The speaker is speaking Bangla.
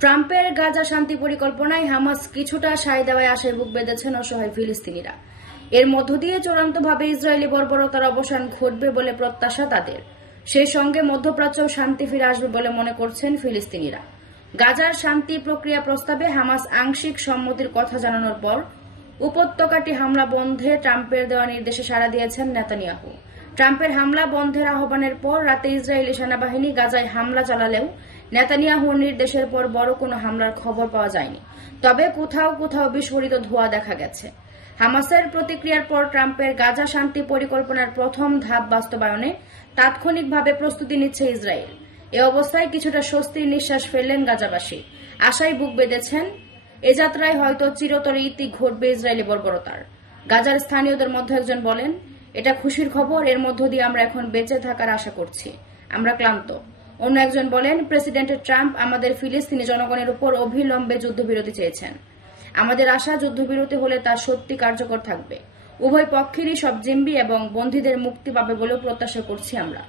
ট্রাম্পের গাজা শান্তি পরিকল্পনায় হামাস কিছুটা সায় দেওয়ায় আশায় বুক বেঁধেছেন অসহায় ফিলিস্তিনিরা। এর মধ্য দিয়ে চূড়ান্তভাবে ইসরায়েলি বর্বরতার অবসান ঘটবে বলে প্রত্যাশা তাদের। সেই সঙ্গে মধ্যপ্রাচ্য শান্তি ফিরে আসবে বলে মনে করছেন ফিলিস্তিনিরা। গাজার শান্তি প্রক্রিয়া প্রস্তাবে হামাস আংশিক সম্মতির কথা জানানোর পর উপত্যকাটি হামলা বন্ধে ট্রাম্পের দেওয়া নির্দেশে সাড়া দিয়েছেন নেতানিয়াহু। ট্রাম্পের হামলা বন্ধের আহ্বানের পর রাতে ইসরায়েলি সেনাবাহিনী গাজায় হামলা চালালেও নেতানিয়াহুর নির্দেশের পর বড় কোনো হামলার খবর পাওয়া যায়নি। তবে কোথাও কোথাও বিস্ফোরিত ধোঁয়া দেখা গেছে। হামাসের প্রতিক্রিয়ার পর ট্রাম্পের গাজা শান্তি পরিকল্পনার প্রথম ধাপ বাস্তবায়নে তাৎক্ষণিকভাবে প্রস্তুতি নিচ্ছে ইসরায়েল। এ অবস্থায় কিছুটা স্বস্তির নিঃশ্বাস ফেললেন গাজাবাসী। আশায় বুক বেঁধেছেন, এ যাত্রায় হয়তো চিরতরে ইতি ঘটবে ইসরায়েলি বর্বরতার। গাজার স্থানীয়দের মধ্যে একজন বলেন এটা খুশির খবর, এর মধ্য দিয়ে আমরা এখন বেঁচে থাকার আশা করছি। আমরা ক্লান্ত। অন্য একজন বলেন, প্রেসিডেন্ট ট্রাম্প আমাদের ফিলিস্তিনি জনগণের উপর অবিলম্বে যুদ্ধবিরতি চেয়েছেন। আমাদের আশা যুদ্ধবিরতি হলে তা সত্যি কার্যকর থাকবে। উভয় পক্ষেরই সব জিম্বি এবং বন্দীদের মুক্তি পাবে বলেও প্রত্যাশা করছি আমরা।